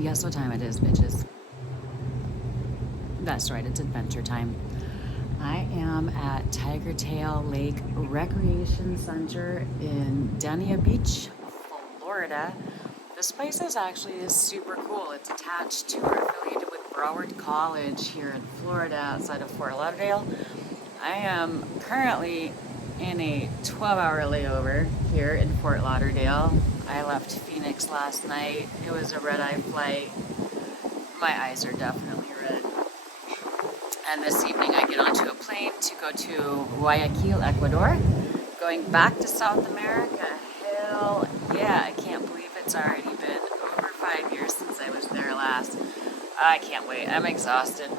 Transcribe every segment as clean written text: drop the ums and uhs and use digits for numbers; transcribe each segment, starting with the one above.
Guess what time it is, bitches? That's right, it's adventure time. I am at Tiger Tail Lake Recreation Center in Dania Beach, Florida. This place is super cool. It's attached to or affiliated with Broward College here in Florida outside of Fort Lauderdale. I am currently in a 12-hour layover here in Fort Lauderdale. I left Phoenix last night. It was a red-eye flight. My eyes are definitely red. And this evening I get onto a plane to go to Guayaquil, Ecuador. Going back to South America. Hell yeah, I can't believe it's already been over 5 years since I was there last. I can't wait. I'm exhausted.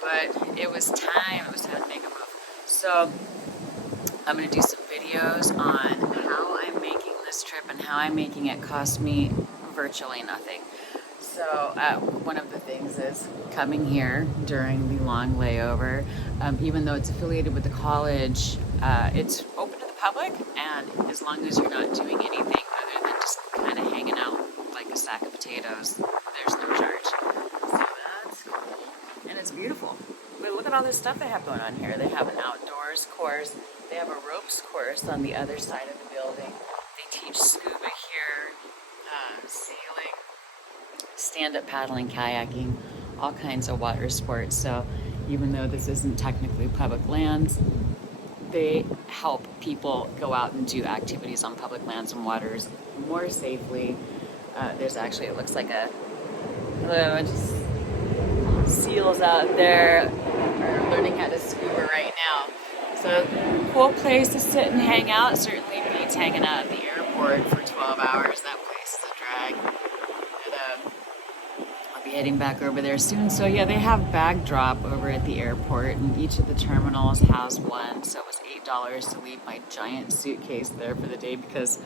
But it was time. It was time to make a move. So I'm going to do some videos on how I'm making this trip and how I'm making it cost me virtually nothing. So one of the things is coming here during the long layover. Even though it's affiliated with the college, it's open to the public, and as long as you're not doing anything other than just kind of hanging out like a sack of potatoes, there's no charge. So that's cool. And it's beautiful. But look at all this stuff they have going on here. They have an outdoors course. They have a ropes course on the other side of the building. They teach scuba here, sailing, stand-up paddling, kayaking, all kinds of water sports. So even though this isn't technically public lands, they help people go out and do activities on public lands and waters more safely. There's actually, it looks like a bunch of seals out there are learning how to scuba right now. So cool place to sit and hang out. Certainly beats hanging out at the airport for 12 hours. That place is a drag. I'll be heading back over there soon. So yeah, they have bag drop over at the airport, and each of the terminals has one. So it was $8 to leave my giant suitcase there for the day because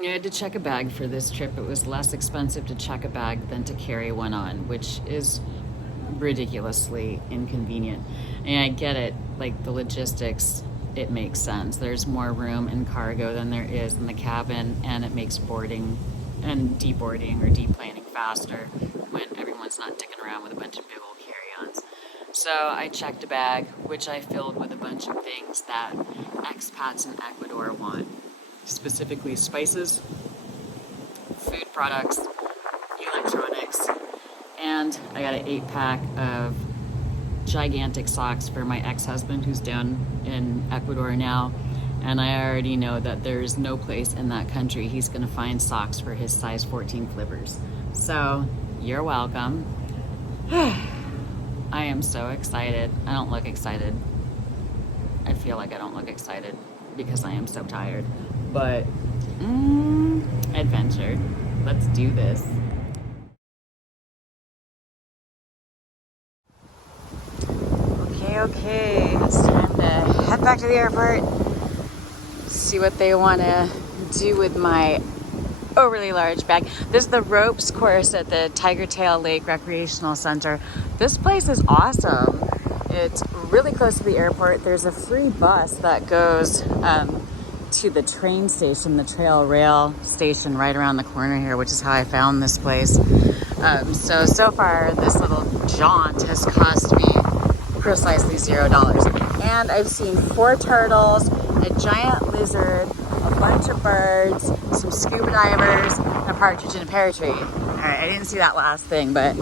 I had to check a bag for this trip. It was less expensive to check a bag than to carry one on, which is ridiculously inconvenient. And I get it, like the logistics, it makes sense. There's more room in cargo than there is in the cabin, and it makes boarding and deboarding or deplaning faster when everyone's not dicking around with a bunch of big old carry-ons. So I checked a bag, which I filled with a bunch of things that expats in Ecuador want. Specifically spices, food products, electronics, and I got an 8-pack of gigantic socks for my ex-husband who's down in Ecuador now. And I already know that there's no place in that country he's going to find socks for his size 14 flippers. So, you're welcome. I am so excited. I don't look excited. I feel like I don't look excited because I am so tired. But, adventure. Let's do this. Okay, it's time to head back to the airport. See what they want to do with my overly large bag. This is the ropes course at the Tiger Tail Lake Recreational Center. This place is awesome. It's really close to the airport. There's a free bus that goes to the train station, the trail rail station right around the corner here, which is how I found this place. So far, this little jaunt has cost me precisely $0. And I've seen 4 turtles, a giant lizard, a bunch of birds, some scuba divers, a partridge in a pear tree. All right, I didn't see that last thing, but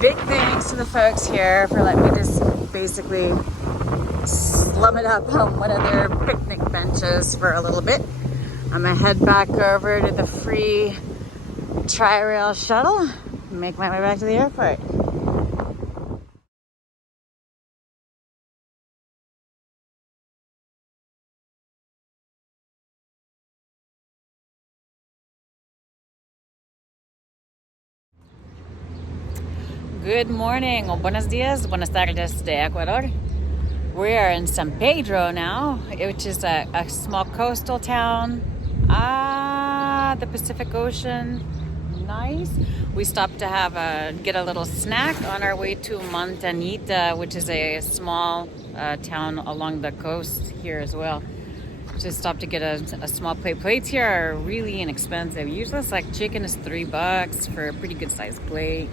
big thanks to the folks here for letting me just basically slum it up on one of their picnic benches for a little bit. I'm gonna head back over to the free tri-rail shuttle and make my way back to the airport. Good morning, or buenos dias, buenas tardes de Ecuador. We are in San Pedro now, which is a small coastal town. The Pacific Ocean, nice. We stopped to get a little snack on our way to Montañita, which is a small town along the coast here as well. Just stopped to get a small plate. Plates here are really inexpensive. Usually it's like chicken is $3 for a pretty good sized plate.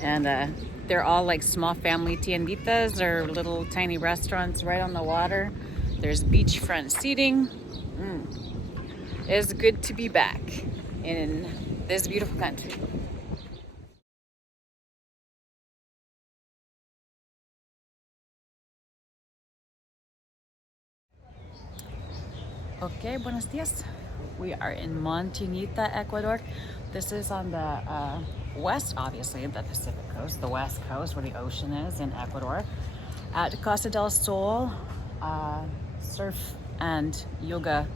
And they're all like small family tienditas or little tiny restaurants right on the water. There's beachfront seating. It's good to be back in this beautiful country. Okay, buenos dias. We are in Montañita, Ecuador. This is on the west, obviously, of the Pacific coast, the west coast where the ocean is in Ecuador. At Costa del Sol, surf and yoga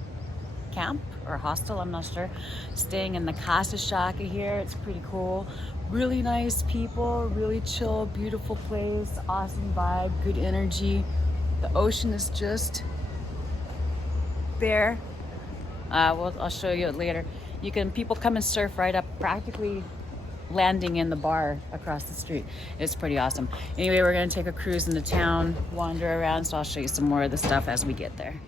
camp or hostel, I'm not sure. Staying in the Casa Shaka here. It's pretty cool. Really nice people, really chill, beautiful place, awesome vibe, good energy. The ocean is just there. I'll show you it later. People come and surf right up, practically landing in the bar across the street. It's pretty awesome. Anyway, we're gonna take a cruise into town, wander around, so I'll show you some more of the stuff as we get there.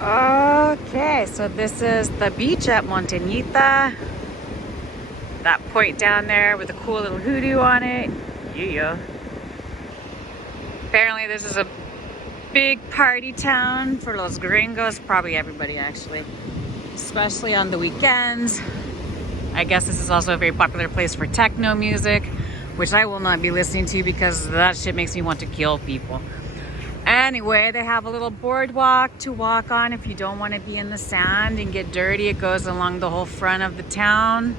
Okay, so this is the beach at Montañita. That point down there with a cool little hoodoo on it. Yeah. Apparently this is a big party town for los gringos, probably everybody actually, especially on the weekends. I guess this is also a very popular place for techno music, which I will not be listening to because that shit makes me want to kill people. Anyway, they have a little boardwalk to walk on if you don't want to be in the sand and get dirty. It goes along the whole front of the town.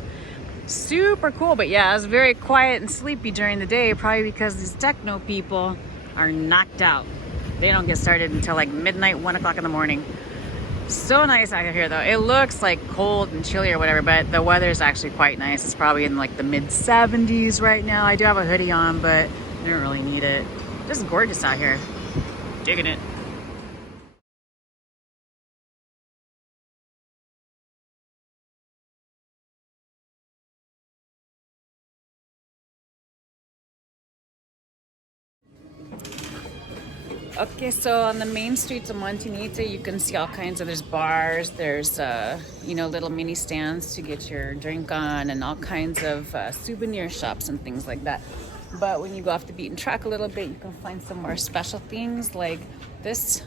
Super cool, but yeah, it's very quiet and sleepy during the day, probably because these techno people are knocked out. They don't get started until like midnight, 1 o'clock in the morning. So nice out here though. It looks like cold and chilly or whatever, but the weather is actually quite nice. It's probably in like the mid 70s right now. I do have a hoodie on, but I don't really need it. Just gorgeous out here. Digging it. Okay, so on the main streets of Montañita, you can see all kinds of, there's bars, there's, little mini stands to get your drink on and all kinds of souvenir shops and things like that. But when you go off the beaten track a little bit, you can find some more special things like this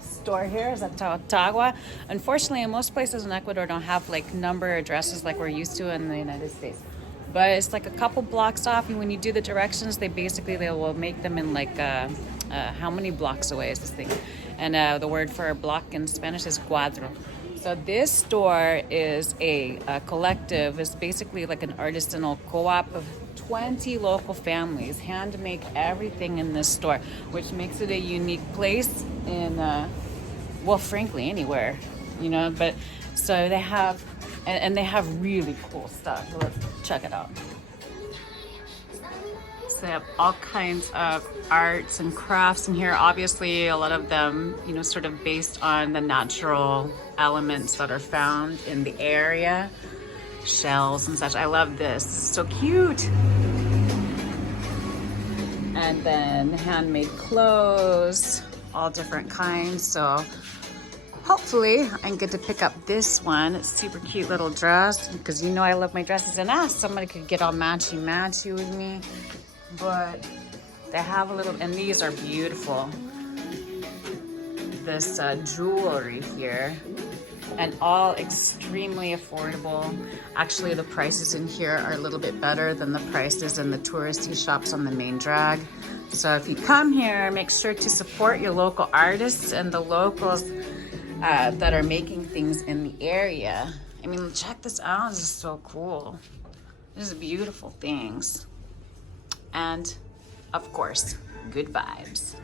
store here is at Tagua. Unfortunately, in most places in Ecuador don't have like number addresses like we're used to in the United States. But it's like a couple blocks off, and when you do the directions, they will make them in like how many blocks away is this thing? And the word for block in Spanish is cuadro. So this store is a collective. It's basically like an artisanal co-op of 20 local families. Hand make everything in this store, which makes it a unique place in, frankly, anywhere, But so they have, and they have really cool stuff. So let's check it out. So they have all kinds of arts and crafts in here. Obviously, a lot of them, sort of based on the natural elements that are found in the area. Shells and such. I love this. This is so cute. And then handmade clothes, all different kinds. So hopefully I can get to pick up this one. It's super cute little dress because I love my dresses, and somebody could get all matchy with me. But they have a little, and these are beautiful. This jewelry here, and all extremely affordable. Actually, the prices in here are a little bit better than the prices in the touristy shops on the main drag. So if you come here, make sure to support your local artists and the locals that are making things in the area. I mean, check this out. This is so cool. This is beautiful things. And of course, good vibes.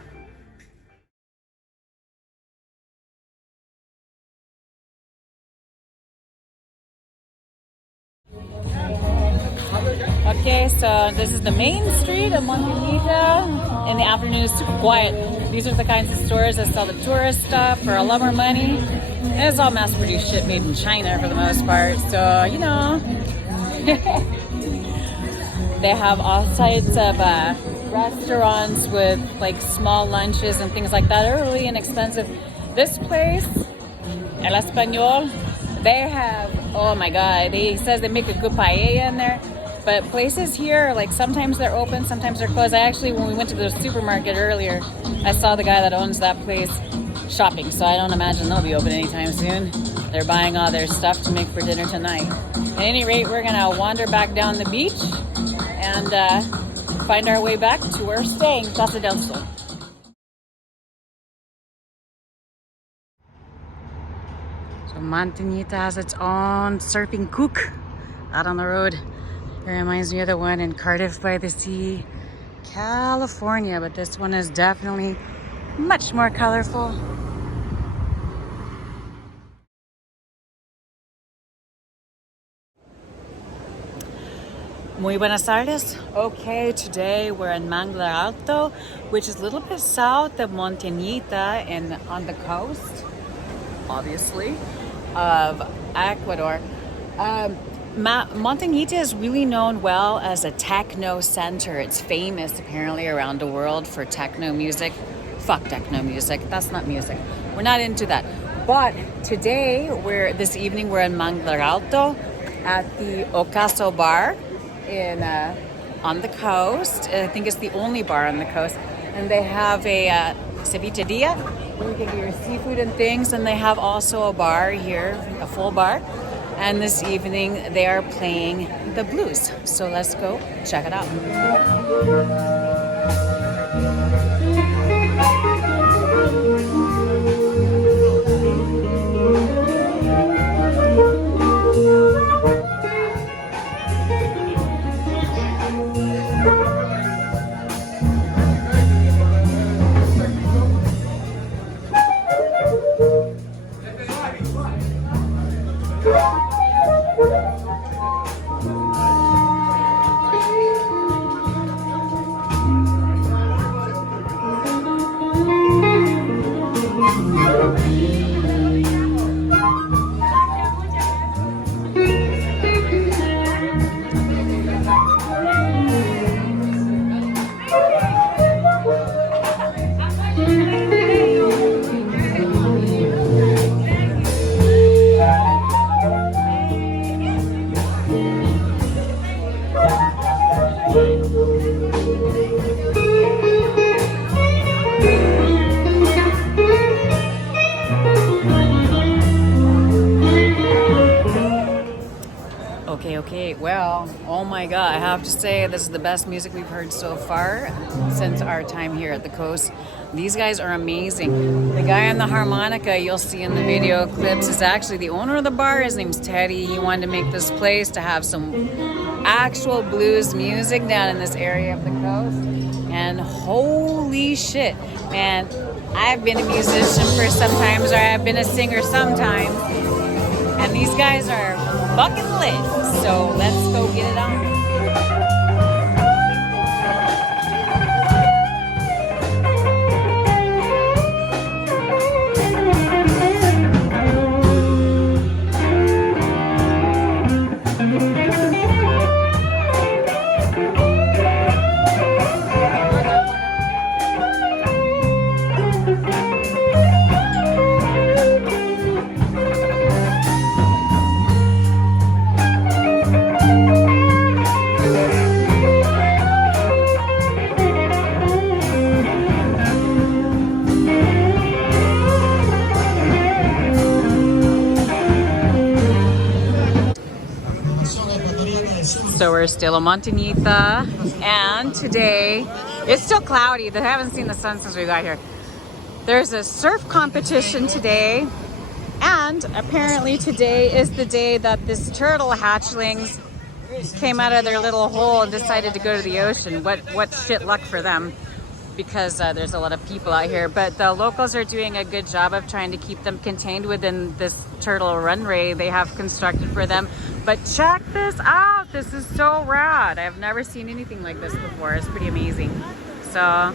Okay, so this is the main street of Montañita. In the afternoon, it's super quiet. These are the kinds of stores that sell the tourist stuff for a lot more money. And it's all mass-produced shit made in China for the most part. So, They have all sides of restaurants with like small lunches and things like that. They're really inexpensive. This place, El Español, they have, oh my God, he says they make a good paella in there. But places here, like sometimes they're open, sometimes they're closed. I actually, when we went to the supermarket earlier, I saw the guy that owns that place shopping. So I don't imagine they'll be open anytime soon. They're buying all their stuff to make for dinner tonight. At any rate, we're gonna wander back down the beach and find our way back to where we're staying, Casa del Sol. So Montañita has its own surfing kook out on the road. It reminds me of the one in Cardiff by the Sea, California, but this one is definitely much more colorful. Muy buenas tardes. Okay, today we're in Manglaralto, which is a little bit south of Montañita and on the coast, obviously, of Ecuador. Montañita is really known well as a techno center. It's famous apparently around the world for techno music. Fuck techno music. That's not music. We're not into that. But today, this evening we're in Manglaralto at the Ocaso bar on the coast. I think it's the only bar on the coast. And they have a cevicheria where you can get your seafood and things. And they have also a bar here, a full bar. And this evening they are playing the blues. So let's go check it out. Okay, well, oh my God, I have to say this is the best music we've heard so far since our time here at the coast. These guys are amazing. The guy on the harmonica you'll see in the video clips is actually the owner of the bar. His name's Teddy. He wanted to make this place to have some actual blues music down in this area of the coast. And holy shit, man, I've been a musician for sometimes, or I've been a singer sometimes. And these guys are fucking lit. So let's go get it on. So we're still in Montañita, and today it's still cloudy. I haven't seen the sun since we got here. There's a surf competition today, and apparently today is the day that this turtle hatchlings came out of their little hole and decided to go to the ocean. What shit luck for them, because there's a lot of people out here. But the locals are doing a good job of trying to keep them contained within this turtle runway they have constructed for them. But check this out. This is so rad. I've never seen anything like this before. It's pretty amazing. So,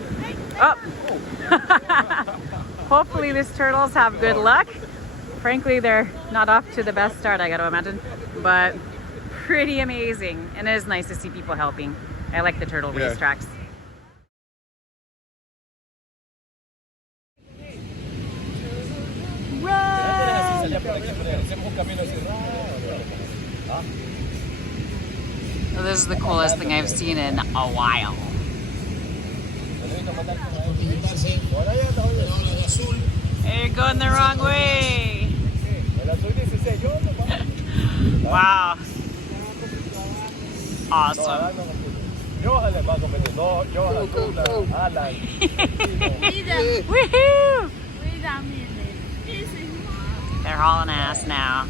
hopefully these turtles have good luck. Frankly, they're not off to the best start, I gotta imagine, but pretty amazing. And it is nice to see people helping. I like the turtle racetracks. So this is the coolest thing I've seen in a while. Hey, you're going the wrong way. Wow. Awesome. Woohoo! They're hauling ass now.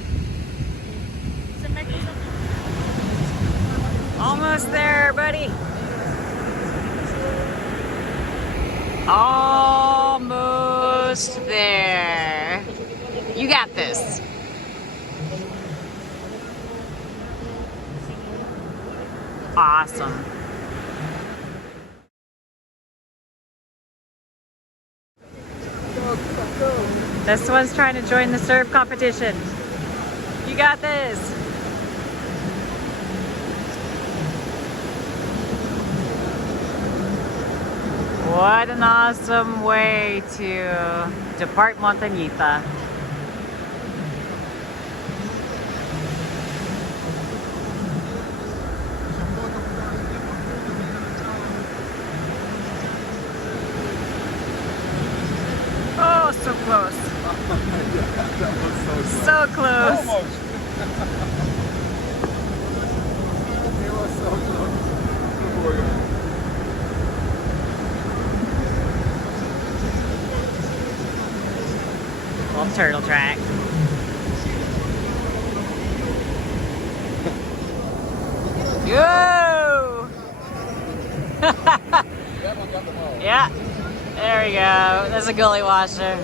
Almost there, buddy. Almost there. You got this. Awesome. This one's trying to join the surf competition. You got this. What an awesome way to depart Montañita. Oh, so close. So close. Almost. It was so close. Little turtle track. Whoa! Yeah, there we go. There's a gully washer.